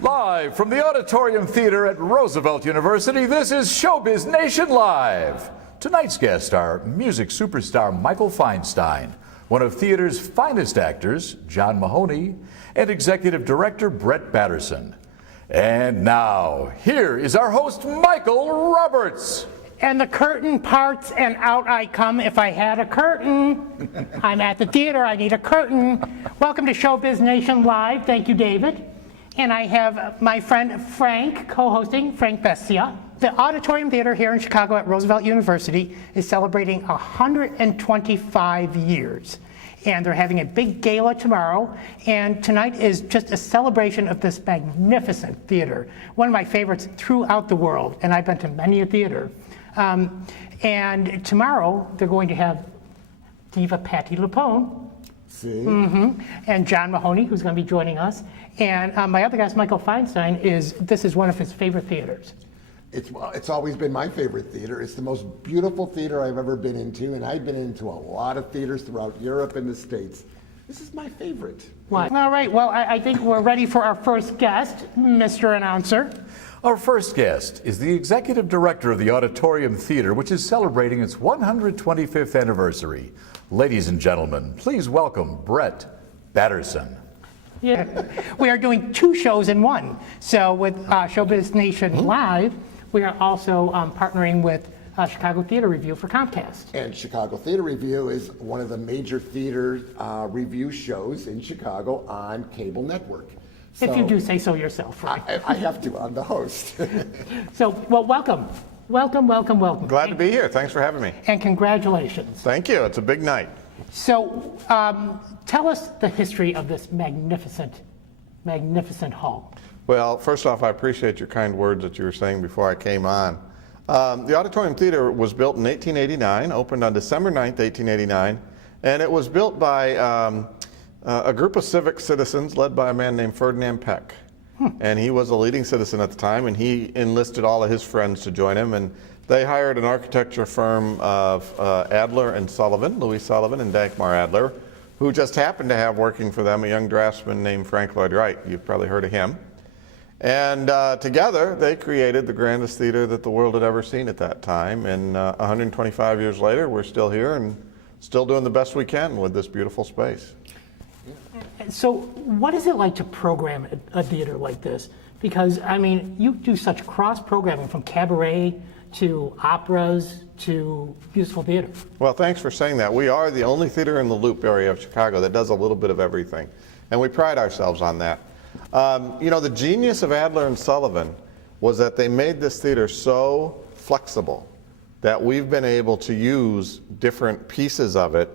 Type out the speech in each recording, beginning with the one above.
Live from the Auditorium Theatre at Roosevelt University, this is Showbiz Nation Live. Tonight's guests are music superstar Michael Feinstein, one of theater's finest actors, John Mahoney, and executive director Brett Batterson. And now, here is our host, Michael Roberts. And the curtain parts and out I come if I had a curtain. I'm at the theater, I need a curtain. Welcome to Showbiz Nation Live. Thank you, David. And I have my friend Frank co-hosting, Frank Bestia. The Auditorium Theatre here in Chicago at Roosevelt University is celebrating 125 years. And they're having a big gala tomorrow. And tonight is just a celebration of this magnificent theater. One of my favorites throughout the world. And I've been to many a theater. And tomorrow they're going to have Diva Patti LuPone. And John Mahoney, who's going to be joining us. And my other guest, Michael Feinstein, this is one of his favorite theaters. It's always been my favorite theater. It's the most beautiful theater I've ever been into, and I've been into a lot of theaters throughout Europe and the States. This is my favorite. What? All right, well, I think we're ready for our first guest, Mr. Announcer. Our first guest is the executive director of the Auditorium Theatre, which is celebrating its 125th anniversary. Ladies and gentlemen, please welcome Brett Batterson. Yeah, we are doing two shows in one. So with Showbiz Nation Live, we are also partnering with Chicago Theater Review for Comcast. And Chicago Theater Review is one of the major theater review shows in Chicago on cable network. So, if you do say so yourself, right? I have to, I'm the host. So, well, welcome. Welcome. Glad to be here. Thanks for having me. And congratulations. Thank you. It's a big night. So, tell us the history of this magnificent hall. Well, first off, I appreciate your kind words that you were saying before I came on. The Auditorium Theatre was built in 1889, opened on December 9th, 1889, and it was built by a group of civic citizens led by a man named Ferdinand Peck. And he was a leading citizen at the time, and he enlisted all of his friends to join him, and they hired an architecture firm of Adler and Sullivan, Louis Sullivan and Dankmar Adler, who just happened to have working for them a young draftsman named Frank Lloyd Wright. You've probably heard of him. And together, they created the grandest theater that the world had ever seen at that time. And 125 years later, we're still here and still doing the best we can with this beautiful space. So what is it like to program a theater like this? Because, I mean, you do such cross-programming from cabaret to operas to musical theater. Well, thanks for saying that. We are the only theater in the Loop area of Chicago that does a little bit of everything. And we pride ourselves on that. You know, the genius of Adler and Sullivan was that they made this theater so flexible that we've been able to use different pieces of it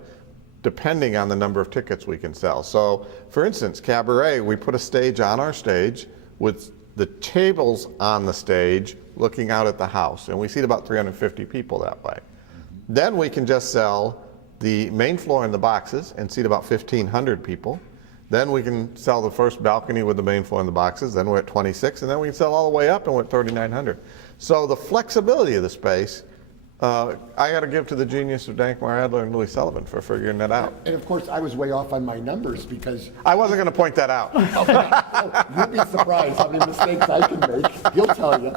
depending on the number of tickets we can sell. So, for instance, cabaret, we put a stage on our stage with the tables on the stage looking out at the house, and we seat about 350 people that way. Then we can just sell the main floor and the boxes and seat about 1,500 people. Then we can sell the first balcony with the main floor and the boxes, then we're at 26, and then we can sell all the way up and we're at 3,900. So the flexibility of the space, I got to give to the genius of Dankmar Adler and Louis Sullivan for figuring that out. And of course, I was way off on my numbers because... I wasn't going to point that out. You'll be surprised how many mistakes I can make. He'll tell you.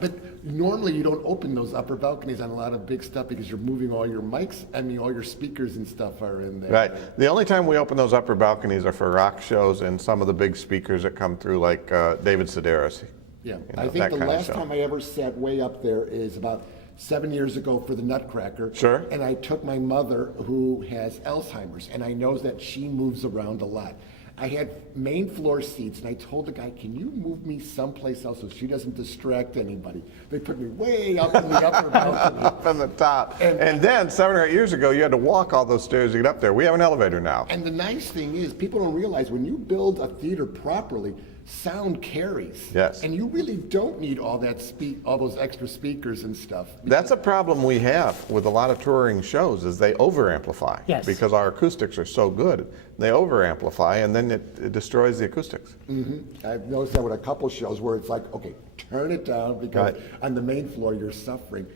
But normally you don't open those upper balconies on a lot of big stuff because you're moving all your mics. I mean, all your speakers and stuff are in there. Right. The only time we open those upper balconies are for rock shows and some of the big speakers that come through, like David Sedaris. Yeah. You know, I think the last time I ever sat way up there is about 7 years ago for the Nutcracker. Sure. And I took my mother who has Alzheimer's, and I know that she moves around a lot. I had main floor seats, and I told the guy, can you move me someplace else so she doesn't distract anybody? They put me way up in the upper balcony. Up in the top. And then 7 or 8 years ago, you had to walk all those stairs to get up there. We have an elevator now. And the nice thing is, people don't realize when you build a theater properly, sound carries. Yes. And you really don't need all those extra speakers and stuff. That's a problem we have with a lot of touring shows is they over-amplify. Yes. Because our acoustics are so good. They over-amplify and then it destroys the acoustics. Mm-hmm. I've noticed that with a couple shows where it's like, okay, turn it down because on the main floor you're suffering.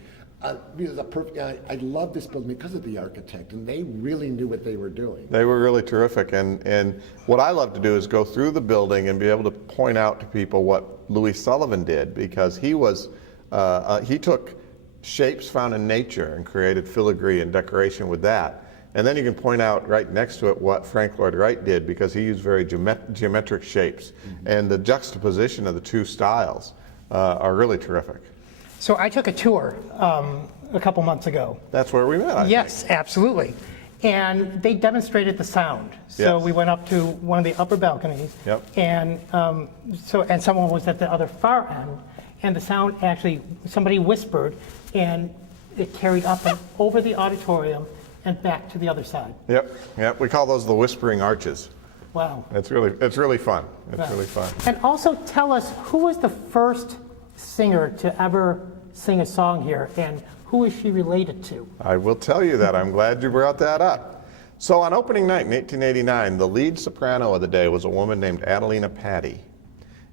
It was a perfect. I love this building because of the architect, and they really knew what they were doing. They were really terrific, and what I love to do is go through the building and be able to point out to people what Louis Sullivan did, because he took shapes found in nature and created filigree and decoration with that. And then you can point out right next to it what Frank Lloyd Wright did, because he used very geometric shapes. And the juxtaposition of the two styles are really terrific. So I took a tour a couple months ago. That's where we met, I Yes, think. absolutely. And they demonstrated the sound. So Yes. we went up to one of the upper balconies. Yep. And and someone was at the other far end, and the sound actually, somebody whispered, and it carried up and over the auditorium and back to the other side. Yep. We call those the whispering arches. Wow. It's really fun. It's Wow. really fun. And also tell us, who was the first singer to ever sing a song here, and who is she related to? I will tell you that. I'm glad you brought that up. So on opening night in 1889, the lead soprano of the day was a woman named Adelina Patti.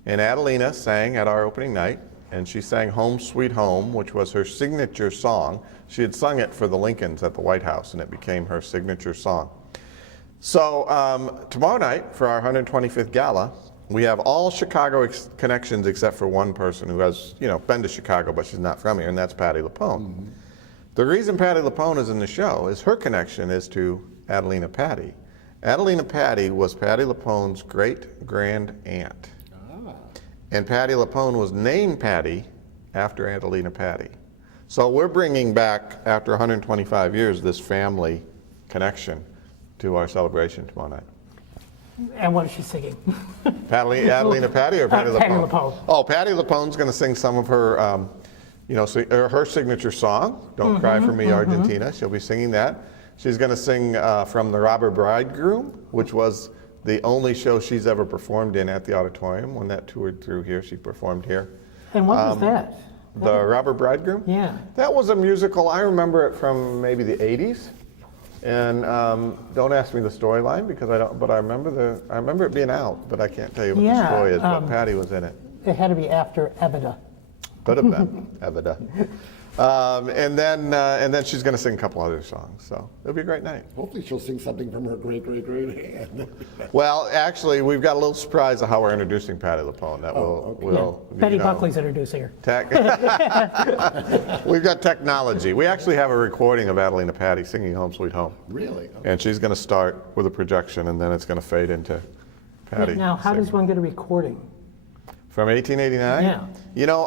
And Adelina sang at our opening night, and she sang Home Sweet Home, which was her signature song. She had sung it for the Lincolns at the White House, and it became her signature song. So tomorrow night, for our 125th gala, we have all Chicago connections except for one person who has, been to Chicago, but she's not from here, and that's Patti LuPone. The reason Patti LuPone is in the show is her connection is to Adelina Patti. Adelina Patti was Patti LuPone's great-grand aunt. And Patti LuPone was named Patti after Adelina Patti. So we're bringing back, after 125 years, this family connection to our celebration tomorrow night. And what is she singing? Adelina Patti or Patti LuPone? Patti LuPone. Oh, Patti LuPone's going to sing some of her, her signature song, "Don't Cry for Me, Argentina." She'll be singing that. She's going to sing from "The Robber Bridegroom," which was the only show she's ever performed in at the Auditorium. When that toured through here, she performed here. And what was that? The Robber Bridegroom? Yeah. That was a musical. I remember it from maybe the 80s. And don't ask me the storyline because I don't. But I remember it being out, but I can't tell you what the story is. But Patti was in it. It had to be after Evita. Could have been Evita. And then she's going to sing a couple other songs. So it'll be a great night. Hopefully she'll sing something from her great aunt. Well, actually, we've got a little surprise of how we're introducing Patti LuPone. That will. Betty Buckley's introducing her. We've got technology. We actually have a recording of Adelina Patti singing "Home Sweet Home." Really? And she's going to start with a projection, and then it's going to fade into Patti. Now, how does one get a recording? From 1889? Yeah.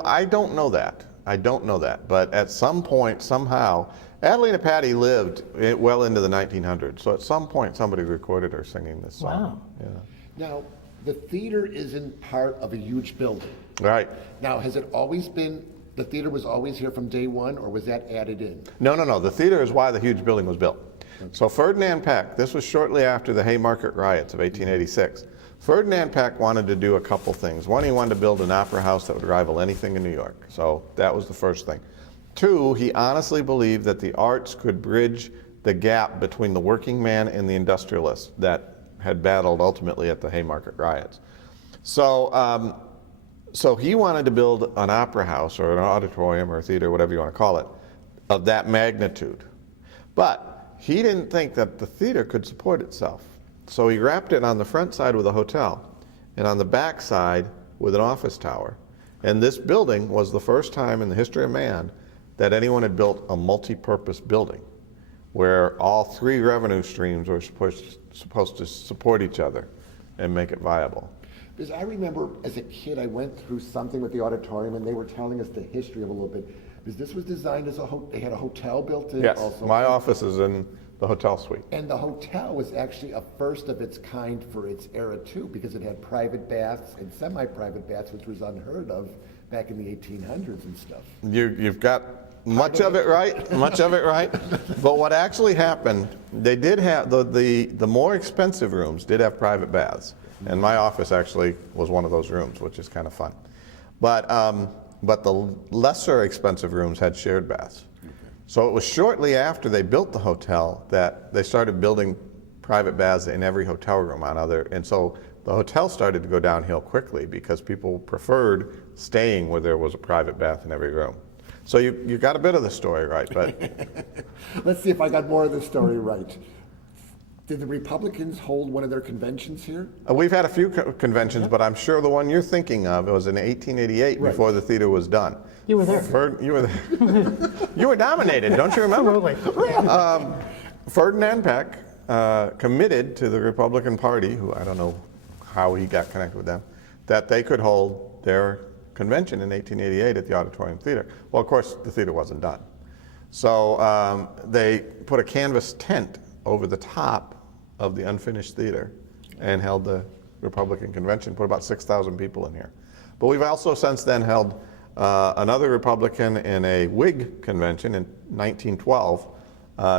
I don't know that. But at some point, somehow, Adelina Patti lived well into the 1900s. So at some point, somebody recorded her singing this song. Wow. Yeah. Now, the theater isn't part of a huge building. Right. Now, has it always been, the theater was always here from day one, or was that added in? No. The theater is why the huge building was built. So Ferdinand Peck, this was shortly after the Haymarket riots of 1886. Ferdinand Peck wanted to do a couple things. One, he wanted to build an opera house that would rival anything in New York. So that was the first thing. Two, he honestly believed that the arts could bridge the gap between the working man and the industrialist that had battled ultimately at the Haymarket riots. So, so he wanted to build an opera house or an auditorium or a theater, whatever you want to call it, of that magnitude. But he didn't think that the theater could support itself. So he wrapped it on the front side with a hotel and on the back side with an office tower. And this building was the first time in the history of man that anyone had built a multi-purpose building where all three revenue streams were supposed to support each other and make it viable. Because I remember as a kid, I went through something with the auditorium and they were telling us the history of a little bit. Because this was designed as they had a hotel built in Yes, also. my office is in the hotel suite. And the hotel was actually a first of its kind for its era too, because it had private baths and semi-private baths, which was unheard of back in the 1800s and stuff. You've got much of it right, But what actually happened, they did have, the more expensive rooms did have private baths. And my office actually was one of those rooms, which is kind of fun. But the lesser expensive rooms had shared baths. So it was shortly after they built the hotel that they started building private baths in every hotel room and so the hotel started to go downhill quickly because people preferred staying where there was a private bath in every room. So you got a bit of the story right, but Let's see if I got more of the story right. Did the Republicans hold one of their conventions here? we've had a few conventions, but I'm sure the one you're thinking of, it was in 1888 Right. before the theater was done. You were there. You were there. You were nominated, don't you remember? Absolutely. Ferdinand Peck committed to the Republican Party, who I don't know how he got connected with them, that they could hold their convention in 1888 at the Auditorium Theatre. Well, of course, the theater wasn't done. So they put a canvas tent over the top of the unfinished theater and held the Republican convention, put about 6,000 people in here. But we've also since then held another Republican and a Whig convention in 1912.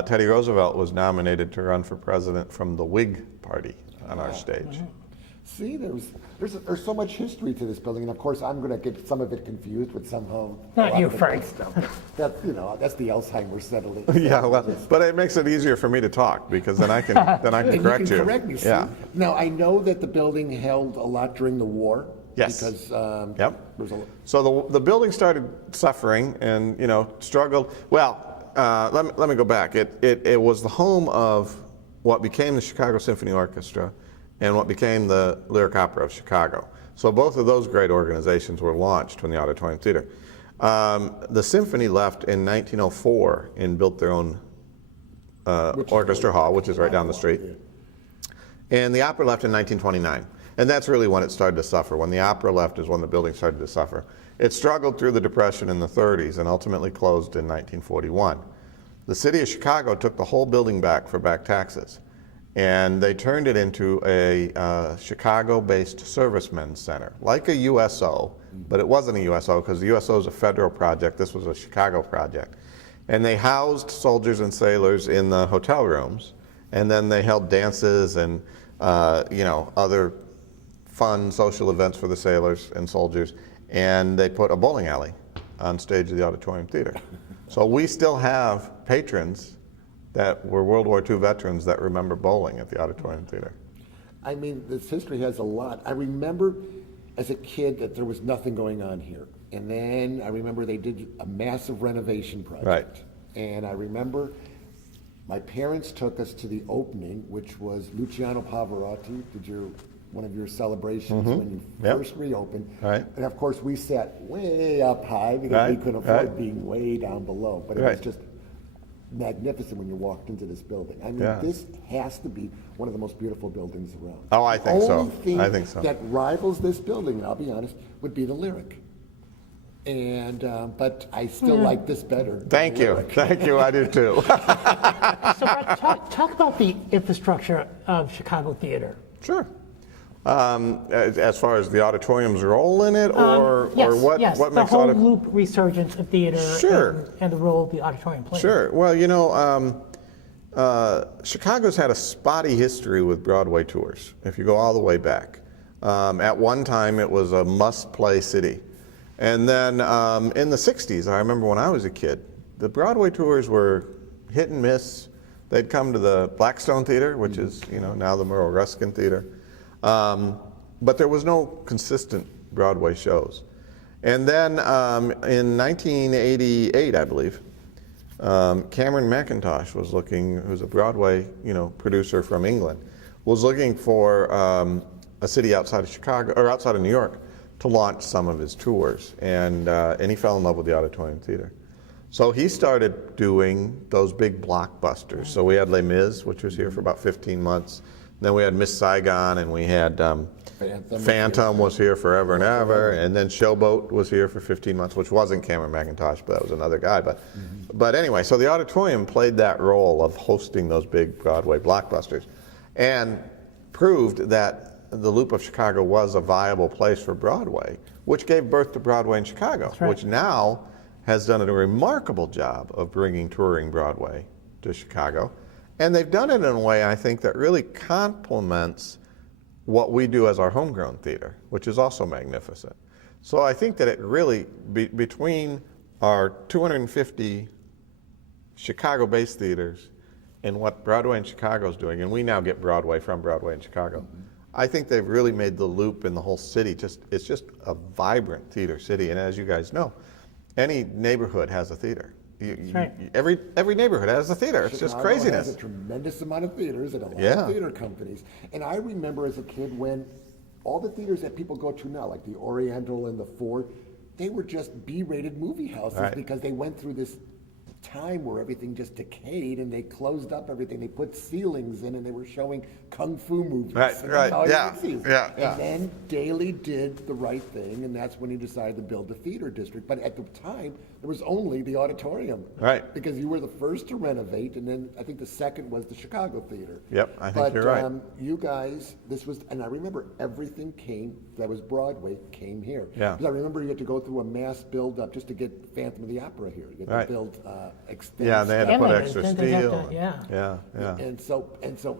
Teddy Roosevelt was nominated to run for president from the Whig Party on our stage. See, there's so much history to this building, and of course, I'm going to get some of it confused with somehow. Not you, Frank. That's that's the Alzheimer's settling. Yeah, well, but it makes it easier for me to talk because then I can And correct you you. can correct me. See? Yeah. Now I know that the building held a lot during the war. Yes. Because Yep. there was a So the building started suffering and struggled. Well, let me go back. It was the home of what became the Chicago Symphony Orchestra and what became the Lyric Opera of Chicago. So both of those great organizations were launched from the Auditorium Theatre. The symphony left in 1904 and built their own orchestra hall, which is right down the street. And the opera left in 1929. And that's really when it started to suffer. When the opera left is when the building started to suffer. It struggled through the Depression in the 30s and ultimately closed in 1941. The city of Chicago took the whole building back for back taxes. And they turned it into a Chicago-based servicemen's center, like a USO, but it wasn't a USO because the USO is a federal project. This was a Chicago project. And they housed soldiers and sailors in the hotel rooms, and then they held dances and other fun social events for the sailors and soldiers, and they put a bowling alley on stage of the Auditorium Theatre. So we still have patrons that were World War II veterans that remember bowling at the Auditorium Theatre. I mean, this history has a lot. I remember as a kid that there was nothing going on here. And then I remember they did a massive renovation project. Right. And I remember my parents took us to the opening, which was Luciano Pavarotti did one of your celebrations when you Yep. first reopened. Right. And of course, we sat way up high because we Right, couldn't afford right. being way down below. But it Right. was just magnificent when you walked into this building. I mean, Yeah. this has to be one of the most beautiful buildings around. Oh, I think so. The only thing I think so. that rivals this building, and I'll be honest, would be the Lyric. And but I still like this better. than Thank the you. Lyric. Thank you. I do too. So Brett, talk about the infrastructure of Chicago theater. Sure. As far as the auditorium's role in it, or what yes, what the makes whole loop resurgence of theater Sure. and the role the auditorium plays. Sure. Well, Chicago's had a spotty history with Broadway tours, if you go all the way back. At one time, it was a must-play city. And then in the 60s, I remember when I was a kid, the Broadway tours were hit and miss. They'd come to the Blackstone Theater, which is, now the Merle Ruskin Theater. But there was no consistent Broadway shows. And then in 1988, I believe, Cameron McIntosh was looking, who's a Broadway, producer from England, was looking for a city outside of Chicago, or outside of New York, to launch some of his tours. And he fell in love with the Auditorium Theatre. So he started doing those big blockbusters. So we had Les Mis, which was here for about 15 months. Then we had Miss Saigon, and we had Phantom was here forever and ever, and then Showboat was here for 15 months, which wasn't Cameron McIntosh, but that was another guy. But anyway, so the Auditorium played that role of hosting those big Broadway blockbusters, and proved that the Loop of Chicago was a viable place for Broadway, which gave birth to Broadway in Chicago, right. which now has done a remarkable job of bringing touring Broadway to Chicago. And they've done it in a way, I think, that really complements what we do as our homegrown theater, which is also magnificent. So I think that it really, between our 250 Chicago-based theaters and what Broadway in Chicago is doing, and we now get Broadway from Broadway in Chicago, I think they've really made the Loop in the whole city, it's just a vibrant theater city. And as you guys know, any neighborhood has a theater. right. Every neighborhood has a theater. It's just Chicago craziness. has a tremendous amount of theaters and a lot Yeah. of theater companies. And I remember as a kid when all the theaters that people go to now, like the Oriental and the Ford, they were just B-rated movie houses Right. because they went through this time where everything just decayed and they closed up everything. They put ceilings in and they were showing kung fu movies. Right, And right, that's all you yeah, could see. yeah, And yeah. then Daley did the right thing, and that's when he decided to build the theater district. But at the time, there was only the auditorium. Right. Because you were the first to renovate, and then I think the second was the Chicago Theater. Yep, I think you're right. You guys, and I remember everything that was Broadway came here. Yeah. Because I remember you had to go through a mass build-up just to get Phantom of the Opera here. You had Right. to build, extend. Yeah, they had to put Yeah, extra they had steel. to, yeah. Yeah.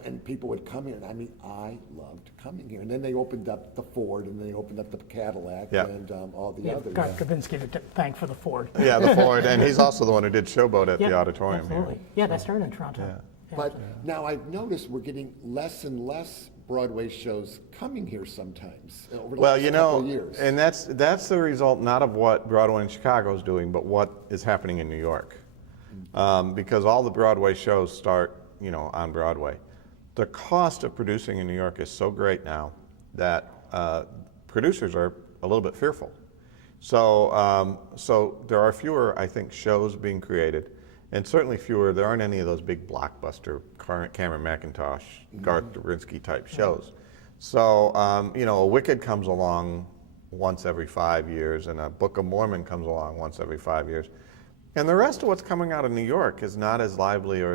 And people would come here, and I mean, I loved coming here. And then they opened up the Ford, and then they opened up the Cadillac, Yeah. and all the Yeah, others. got Kavinsky to thank for the Ford. Yeah, the Ford, and he's also the one who did Showboat at Yeah, the auditorium absolutely. here. Yeah, that started in Toronto. Yeah. But now I've noticed we're getting less and less Broadway shows coming here sometimes over the Well, last you couple know, of years. and that's the result not of what Broadway in Chicago is doing, but what is happening in New York. Because all the Broadway shows start, on Broadway. The cost of producing in New York is so great now that producers are a little bit fearful. So there are fewer, I think, shows being created, and certainly fewer. There aren't any of those big blockbuster Cameron McIntosh, Garth Durinsky type shows. So a Wicked comes along once every 5 years, and a Book of Mormon comes along once every 5 years, and the rest of what's coming out of New York is not as lively or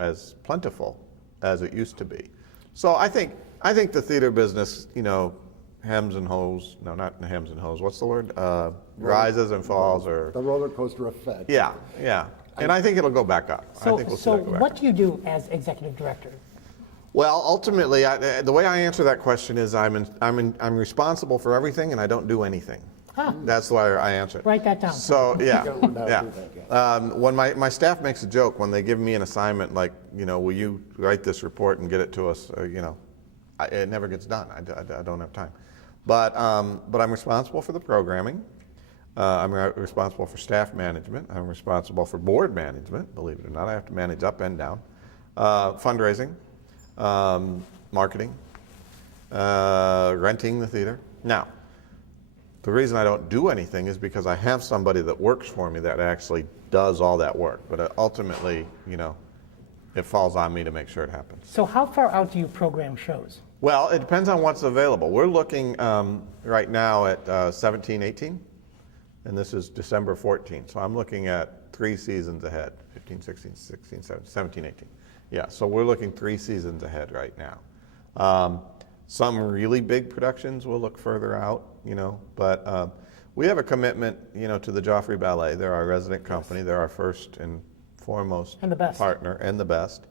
as plentiful as it used to be. So I think the theater business, hems and hoes. No, not hems and hoes. What's the word? Rises and falls, or The roller coaster effect. yeah. And I think it'll go back up. I think we'll see So that go back what up. do you do as executive director? Well, ultimately, the way I answer that question is I'm responsible for everything, and I don't do anything. Huh. That's the way I answer it. Write that down. So yeah, Don't do yeah. that, When my staff makes a joke when they give me an assignment, like, will you write this report and get it to us? It never gets done. I don't have time. But I'm responsible for the programming. I'm responsible for staff management. I'm responsible for board management. Believe it or not, I have to manage up and down. Fundraising, marketing, renting the theater. Now, the reason I don't do anything is because I have somebody that works for me that actually does all that work. But ultimately, it falls on me to make sure it happens. So how far out do you program shows? Well, it depends on what's available. We're looking right now at 17-18, and this is December 14. So I'm looking at 3 seasons ahead, 15, 16, 16, 17, 18. Yeah, so we're looking 3 seasons ahead right now. Some really big productions will look further out, but we have a commitment, to the Joffrey Ballet. They're our resident company. They're our first and foremost And the best. partner and the best.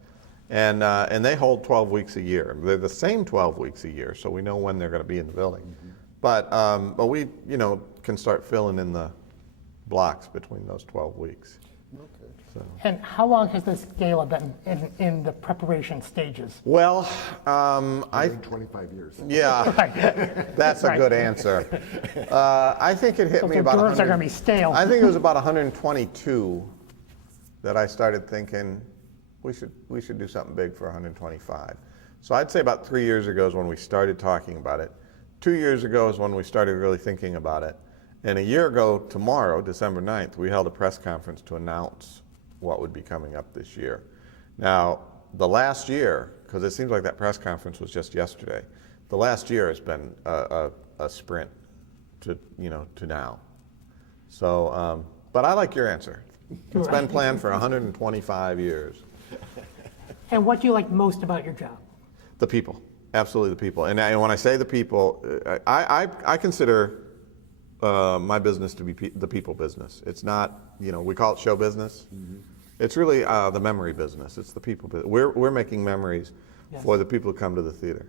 And they hold 12 weeks a year. They're the same 12 weeks a year, so we know when they're going to be in the building. But we, can start filling in the blocks between those 12 weeks. So. And how long has this gala been in the preparation stages? Well, 25 years. yeah, that's a Right. good answer. I think it hit So me the about doors are 100 going to be stale. I think it was about 122 that I started thinking we should do something big for 125. So I'd say about 3 years ago is when we started talking about it. 2 years ago is when we started really thinking about it. And a year ago tomorrow, December 9th, we held a press conference to announce what would be coming up this year. Now, the last year, because it seems like that press conference was just yesterday, the last year has been a sprint to now. So, but I like your answer. It's been planned for 125 years. And what do you like most about your job? The people, absolutely the people. And when I say the people, I consider my business to be the people business. It's not, we call it show business. It's really the memory business. It's the people business. We're making memories for the people who come to the theater.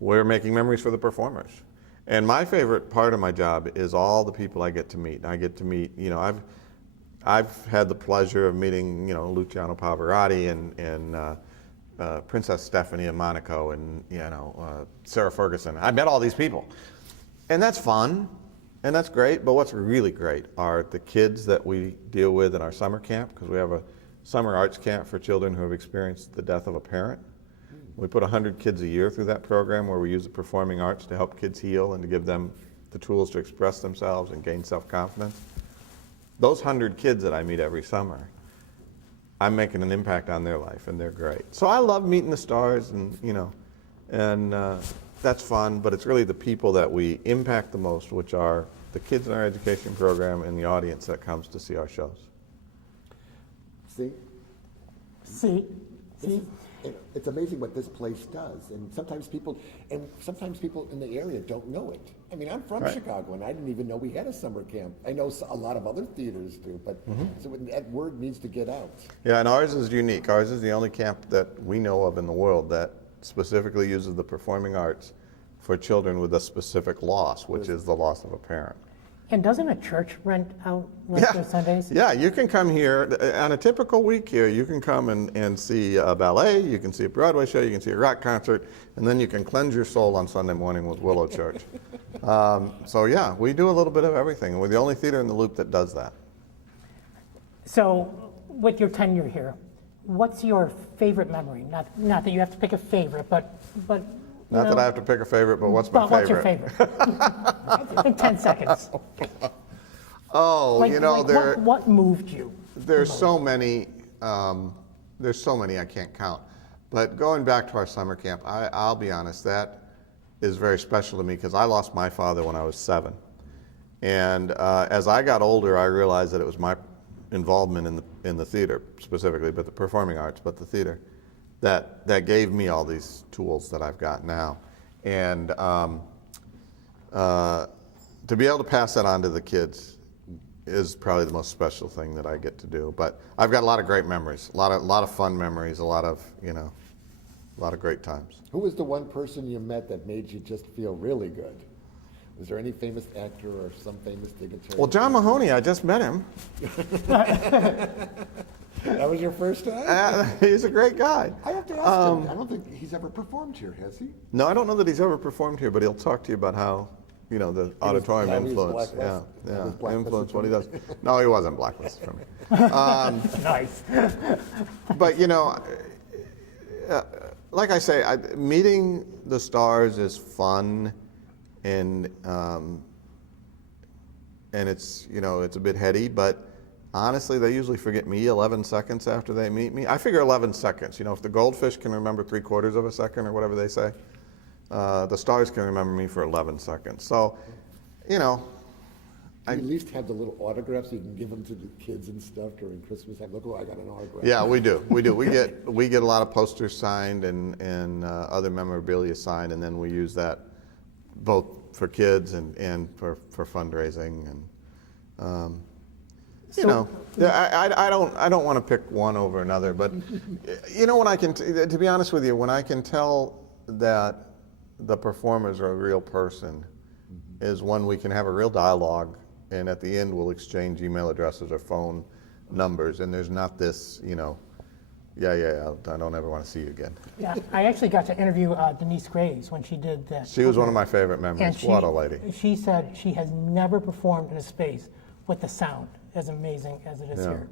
We're making memories for the performers. And my favorite part of my job is all the people I get to meet. I get to meet, I've had the pleasure of meeting, Luciano Pavarotti and Princess Stephanie of Monaco and, Sarah Ferguson. I met all these people. And that's fun. And that's great, but what's really great are the kids that we deal with in our summer camp, because we have a summer arts camp for children who have experienced the death of a parent. We put 100 kids a year through that program where we use the performing arts to help kids heal and to give them the tools to express themselves and gain self-confidence. Those 100 kids that I meet every summer, I'm making an impact on their life, and they're great. So I love meeting the stars, and that's fun, but it's really the people that we impact the most, which are the kids in our education program and the audience that comes to see our shows. See? It's amazing what this place does, and sometimes people in the area don't know it. I mean, I'm from Chicago, and I didn't even know we had a summer camp. I know a lot of other theaters do, but so that word needs to get out. Yeah, and ours is unique. Ours is the only camp that we know of in the world that specifically uses the performing arts for children with a specific loss, which is the loss of a parent. And doesn't a church rent out their Sundays? Yeah, you can come here on a typical week here. You can come and see a ballet, you can see a Broadway show, you can see a rock concert, and then you can cleanse your soul on Sunday morning with Willow Church. So yeah, we do a little bit of everything, and we're the only theater in the Loop that does that. So, with your tenure here, what's your favorite memory? Not that you have to pick a favorite, but Not that I have to pick a favorite, but what's my What's favorite? your favorite? In 10 seconds. Oh, What moved you? There's so many. There's so many I can't count. But going back to our summer camp, I'll be honest, that is very special to me because I lost my father when I was 7. And as I got older, I realized that it was my involvement in the theater specifically, but the performing arts, but the theater, that gave me all these tools that I've got now. And to be able to pass that on to the kids is probably the most special thing that I get to do. But I've got a lot of great memories, a lot of fun memories, a lot of great times. Who was the one person you met that made you just feel really good? Was there any famous actor or some famous dignitary? Well, John Mahoney, I just met him. That was your first time? He's a great guy. I have to ask him. I don't think he's ever performed here, has he? No, I don't know that he's ever performed here, but he'll talk to you about how, the auditorium influence. Influence what he does. No, he wasn't blacklisted from me. Nice. But, like I say, meeting the stars is fun, and it's, it's a bit heady, but honestly, they usually forget me 11 seconds after they meet me. I figure 11 seconds. If the goldfish can remember 3/4 of a second or whatever they say, the stars can remember me for 11 seconds. So, You at least have the little autographs so you can give them to the kids and stuff during Christmas. Look, I got an autograph. Yeah, we do. We get a lot of posters signed and other memorabilia signed, and then we use that both for kids and for fundraising and. I don't want to pick one over another, but when to be honest with you, when I can tell that the performers are a real person, is when we can have a real dialogue, and at the end we'll exchange email addresses or phone numbers, and there's not this, I don't ever want to see you again. Yeah, I actually got to interview Denise Graves when she did that. She was one of my favorite memories. What a lady. She said she has never performed in a space with the sound as amazing as it is here.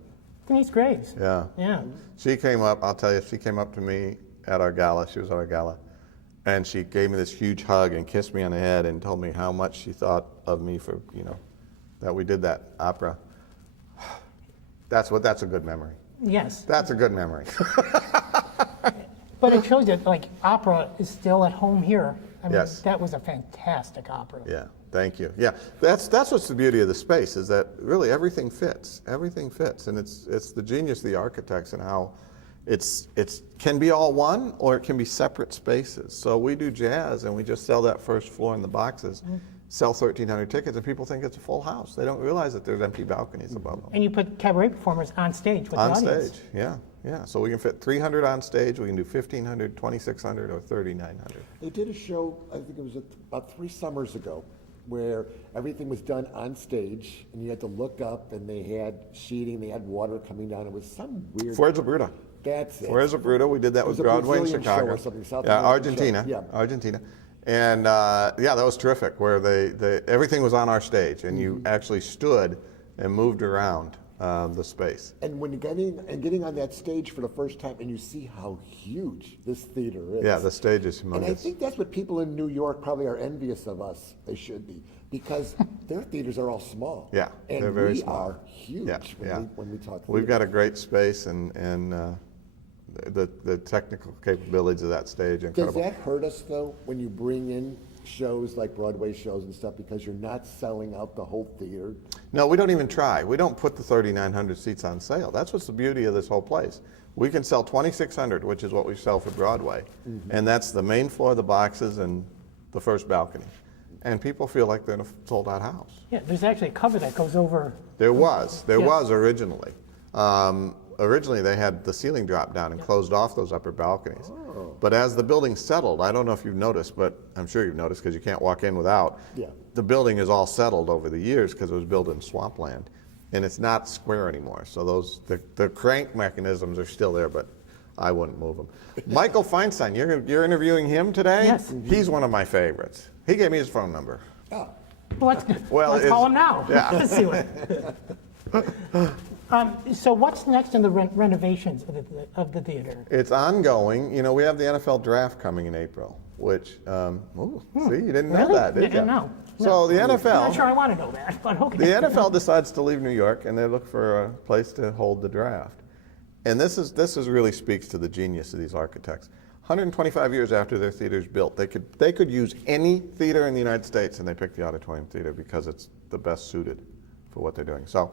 Denise Graves. Yeah. Yeah. She came up, I'll tell you, she came up to me at our gala. She was at our gala. And she gave me this huge hug and kissed me on the head and told me how much she thought of me for, that we did that opera. That's a good memory. Yes. That's a good memory. But it shows that opera is still at home here. I mean, Yes. That was a fantastic opera. Yeah. Thank you. Yeah, that's what's the beauty of the space, is that really everything fits. Everything fits, and it's the genius of the architects and how it can be all one or it can be separate spaces. So we do jazz and we just sell that first floor in the boxes, sell 1,300 tickets, and people think it's a full house. They don't realize that there's empty balconies above them. And you put cabaret performers on stage with the audience. On stage, yeah. So we can fit 300 on stage. We can do 1,500, 2,600, or 3,900. They did a show, I think it was about 3 summers ago, where everything was done on stage, and you had to look up, and they had sheeting, they had water coming down. It was some weird. Fuerza Bruta. That's it. Fuerza Bruta. We did that with It was a Broadway in Brazilian show Chicago. or something, South Yeah, American show. Argentina. Yeah. Argentina. And yeah, that was terrific, where everything was on our stage, and you actually stood and moved around the space. And when getting on that stage for the first time, and you see how huge this theater is. Yeah, the stage is humongous. And I think that's what people in New York probably are envious of us. They should be, because their theaters are all small. Yeah, and they're very we small. are huge when we talk. We've got a great space, and the technical capabilities of that stage, incredible. Does that hurt us though when you bring in shows like Broadway shows and stuff, because you're not selling out the whole theater? No, we don't even try. We don't put the 3,900 seats on sale. That's what's the beauty of this whole place. We can sell 2,600, which is what we sell for Broadway, and that's the main floor, the boxes, and the first balcony. And people feel like they're in a sold-out house. Yeah, there's actually a cover that goes over. There was originally. Originally, they had the ceiling drop down and closed off those upper balconies. But as the building settled, I don't know if you've noticed, but I'm sure you've noticed because you can't walk in without. Yeah. The building is all settled over the years because it was built in swampland, and it's not square anymore. So the crank mechanisms are still there, but I wouldn't move them. Michael Feinstein, you're interviewing him today? Yes. He's one of my favorites. He gave me his phone number. Oh. Let's call him now. Yeah. Let's see what. So what's next in the renovations of the theater? It's ongoing. You know, we have the NFL draft coming in April, which, see, you didn't know Really? that, did you? No. So the NFL, I'm not sure I want to know that, but okay. the NFL decides to leave New York, and they look for a place to hold the draft. And this really speaks to the genius of these architects. 125 years after their theater's built, they could use any theater in the United States, and they picked the Auditorium Theatre because it's the best suited for what they're doing. So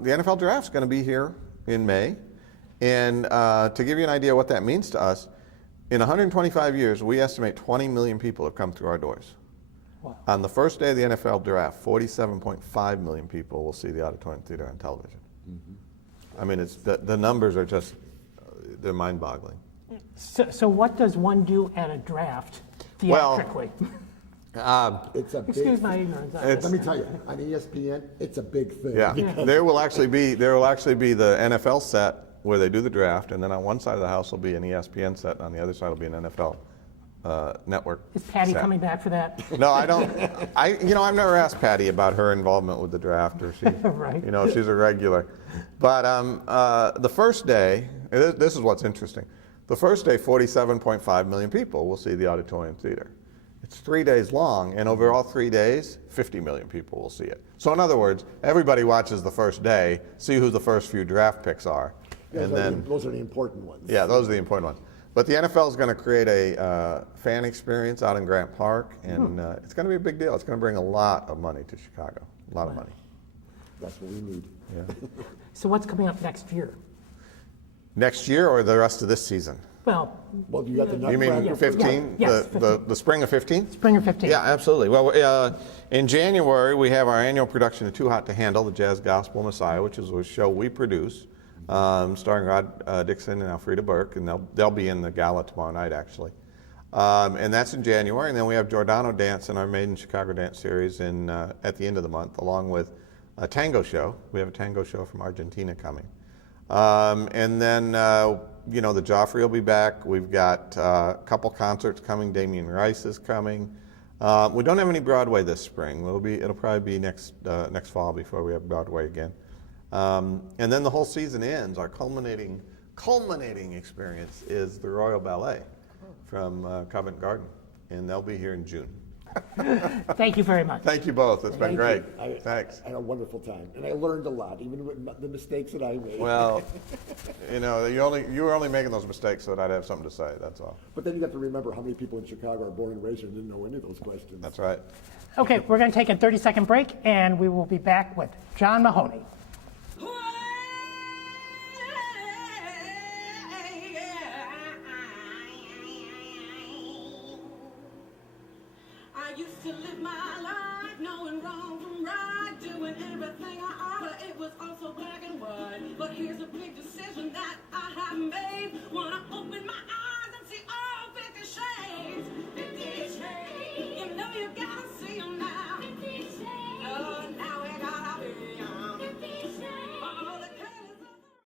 the NFL draft's going to be here in May, and to give you an idea what that means to us, in 125 years, we estimate 20 million people have come through our doors. Wow. On the first day of the NFL draft, 47.5 million people will see the Auditorium Theatre on television. I mean, it's the numbers are just, they're mind-boggling. So what does one do at a draft theatrically? It's a Excuse big my ignorance. Let me tell you, on ESPN, it's a big thing. Yeah, there will actually be the NFL set where they do the draft, and then on one side of the house will be an ESPN set, and on the other side will be an NFL network. Is Patty set. coming back for that? No, I don't. I've never asked Patty about her involvement with the draft, or she, Right. she's a regular. But the first day, this is what's interesting. The first day, 47.5 million people will see the Auditorium Theatre. It's 3 days long, and over all 3 days, 50 million people will see it. So in other words, everybody watches the first day, see who the first few draft picks are, and then those are the important ones. yeah, those are the important ones. But the NFL is going to create a fan experience out in Grant Park, and it's going to be a big deal. It's going to bring a lot of money to Chicago, a lot of money. That's what we need. Yeah. So what's coming up next year? Next year or the rest of this season? Well, Well, you got the You mean Nutcracker. 15? Yes, The spring of 15? spring of 15. Yeah, absolutely. Well, in January, we have our annual production of Too Hot to Handle, the Jazz Gospel Messiah, which is a show we produce, starring Rod Dixon and Alfreda Burke, and they'll be in the gala tomorrow night, actually. And that's in January, and then we have Giordano Dance in our Made in Chicago Dance series at the end of the month, along with a tango show. We have a tango show from Argentina coming. And then, the Joffrey will be back. We've got a couple concerts coming. Damien Rice is coming. We don't have any Broadway this spring. It'll probably be next fall before we have Broadway again. And then the whole season ends. Our culminating experience is the Royal Ballet from Covent Garden, and they'll be here in June. Thank you very much. Thank you both. It's been great. Thanks. I had a wonderful time, and I learned a lot, even with the mistakes that I made. Well, you were only making those mistakes so that I'd have something to say, that's all. But then you got to remember how many people in Chicago are born and raised here and didn't know any of those questions. That's right. Okay, we're going to take a 30-second break, and we will be back with John Mahoney.